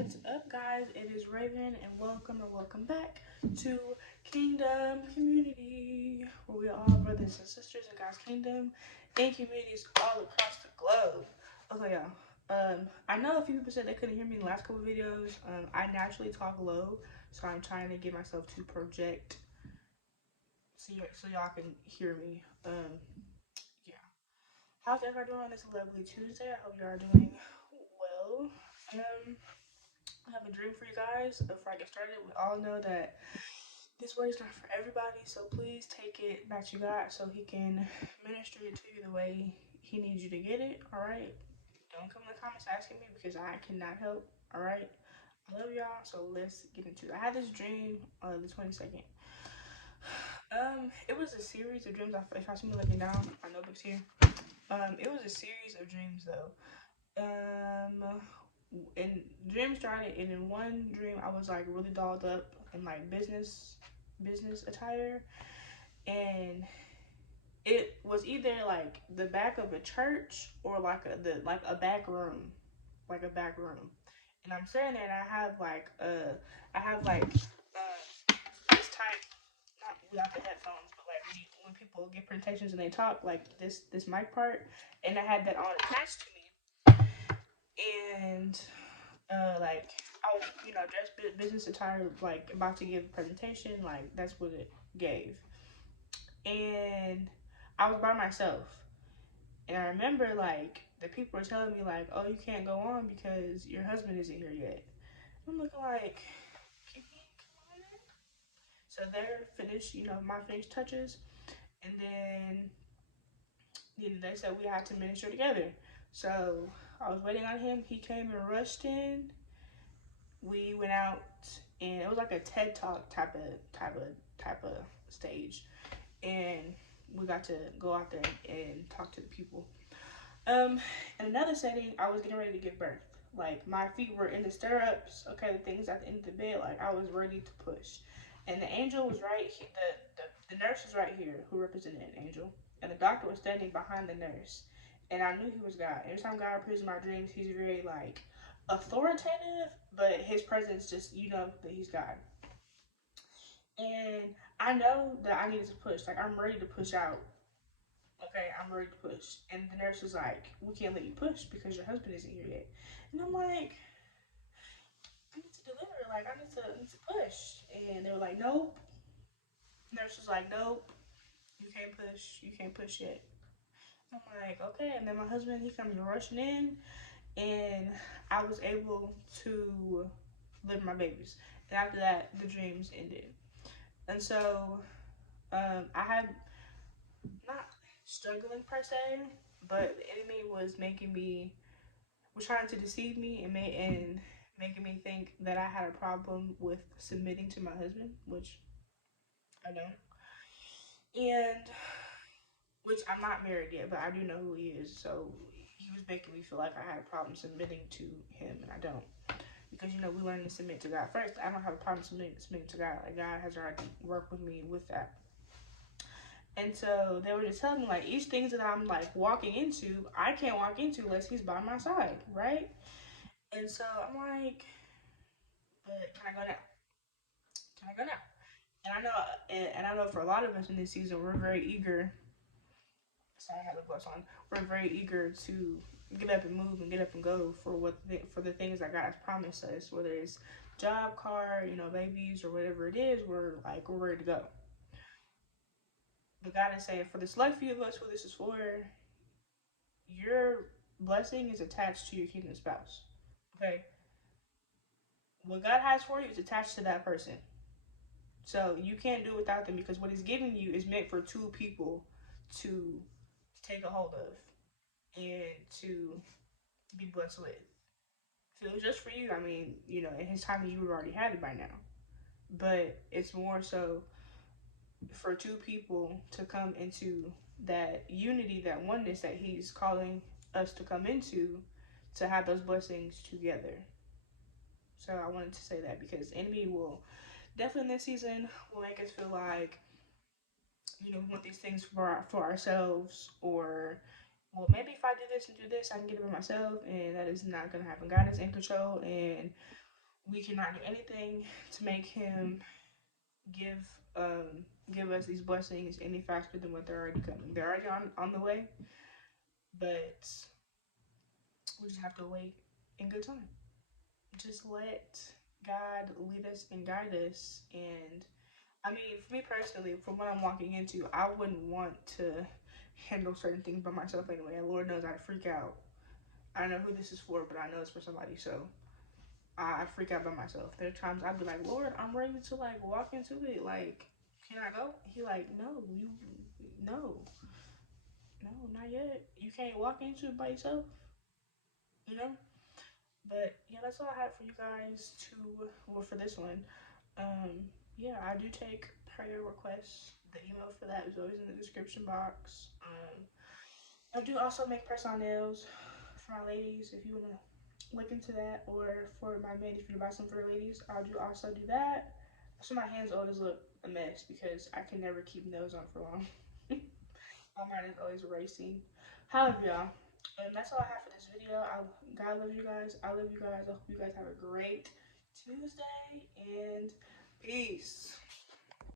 What's up, guys? It is Raven, and welcome back to Kingdom Community, where we are all brothers and sisters in God's kingdom and communities all across the globe. Okay, y'all. I know a few people said they couldn't hear me in the last couple videos. I naturally talk low, so I'm trying to get myself to project so y'all can hear me. Yeah. How's everybody doing on this lovely Tuesday? I hope you are doing well. I have a dream for you guys. Before I get started, we all know that this word is not for everybody, so please take it that you got so he can minister it to you the way he needs you to get it, alright? Don't come in the comments asking me because I cannot help, alright? I love y'all, so let's get into it. I had this dream the 22nd. It was a series of dreams. If I see me looking down, my notebook's here. It was a series of dreams though. And dreams started, and in one dream I was like really dolled up in like business attire, and it was either like the back of a church or like a back room, and I'm sitting there and I have like this type, not without the headphones, but like when people get presentations and they talk, like this mic part, and I had that on attached to me, and like I was, dressed business attire, like about to give a presentation, like that's what it gave. And I was by myself, and I remember like the people were telling me like, "Oh, you can't go on because your husband isn't here yet." I'm looking like, "Can he come on in?" So they're finished, my finished touches, and then they said we had to minister together. So I was waiting on him. He came and rushed in. We went out, and it was like a TED Talk type of stage, and we got to go out there and talk to the people. In another setting, I was getting ready to give birth. Like my feet were in the stirrups. Okay, the things at the end of the bed. Like I was ready to push, and the angel was right. The nurse was right here, who represented an angel, and the doctor was standing behind the nurse. And I knew he was God. Every time God appears in my dreams, he's very like authoritative, but his presence just that he's God. And I know that I needed to push. Like I'm ready to push out. Okay, I'm ready to push. And the nurse was like, "We can't let you push because your husband isn't here yet." And I'm like, "I need to deliver. Like I need to push." And they were like, "Nope." The nurse was like, "Nope. You can't push. You can't push yet." I'm like, "Okay." And then my husband, he comes rushing in, and I was able to deliver my babies. And after that, the dreams ended. And so I had not struggling per se, but the enemy was trying to deceive me and making me think that I had a problem with submitting to my husband, which I don't, and which I'm not married yet, but I do know who he is. So he was making me feel like I had a problem submitting to him, and I don't. Because we learn to submit to God first. I don't have a problem submitting to God. Like God has already worked with me with that. And so they were just telling me like each things that I'm like walking into, I can't walk into unless he's by my side, right? And so I'm like, but can I go now? Can I go now? And I know for a lot of us in this season, we're very eager. Sorry, I had the gloves on. We're very eager to get up and move and get up and go for the things that God has promised us, whether it's job, car, babies, or whatever it is. We're ready to go. But God is saying, for the select few of us who this is for, your blessing is attached to your kingdom spouse. Okay? What God has for you is attached to that person. So you can't do it without them because what he's giving you is meant for two people to take a hold of and to be blessed with. If it was just for you, I mean, in his timing, you would already have it by now. But it's more so for two people to come into that unity, that oneness that he's calling us to come into, to have those blessings together. So I wanted to say that because the enemy will definitely in this season will make us feel like we want these things for ourselves, or well, maybe if I do this and do this, I can get it for myself, and that is not going to happen. God is in control, and we cannot do anything to make him give give us these blessings any faster than what they're already coming. They're already on the way, but we just have to wait in good time. Just let God lead us and guide us. And I mean, for me personally, from what I'm walking into, I wouldn't want to handle certain things by myself anyway. And Lord knows I'd freak out. I don't know who this is for, but I know it's for somebody. So I freak out by myself. There are times I'd be like, Lord, I'm ready to like walk into it. Like, can I go? He like, no, no, no, not yet. You can't walk into it by yourself, you know? But yeah, that's all I had for you guys for this one. Yeah, I do take prayer requests. The email for that is always in the description box. I do also make press-on nails for my ladies if you want to look into that, or for my men if you buy some for the ladies. I do also do that. So my hands always look a mess because I can never keep nails on for long. My mind is always racing. However, y'all, and that's all I have for this video. God love you guys. I love you guys. I hope you guys have a great Tuesday, and peace.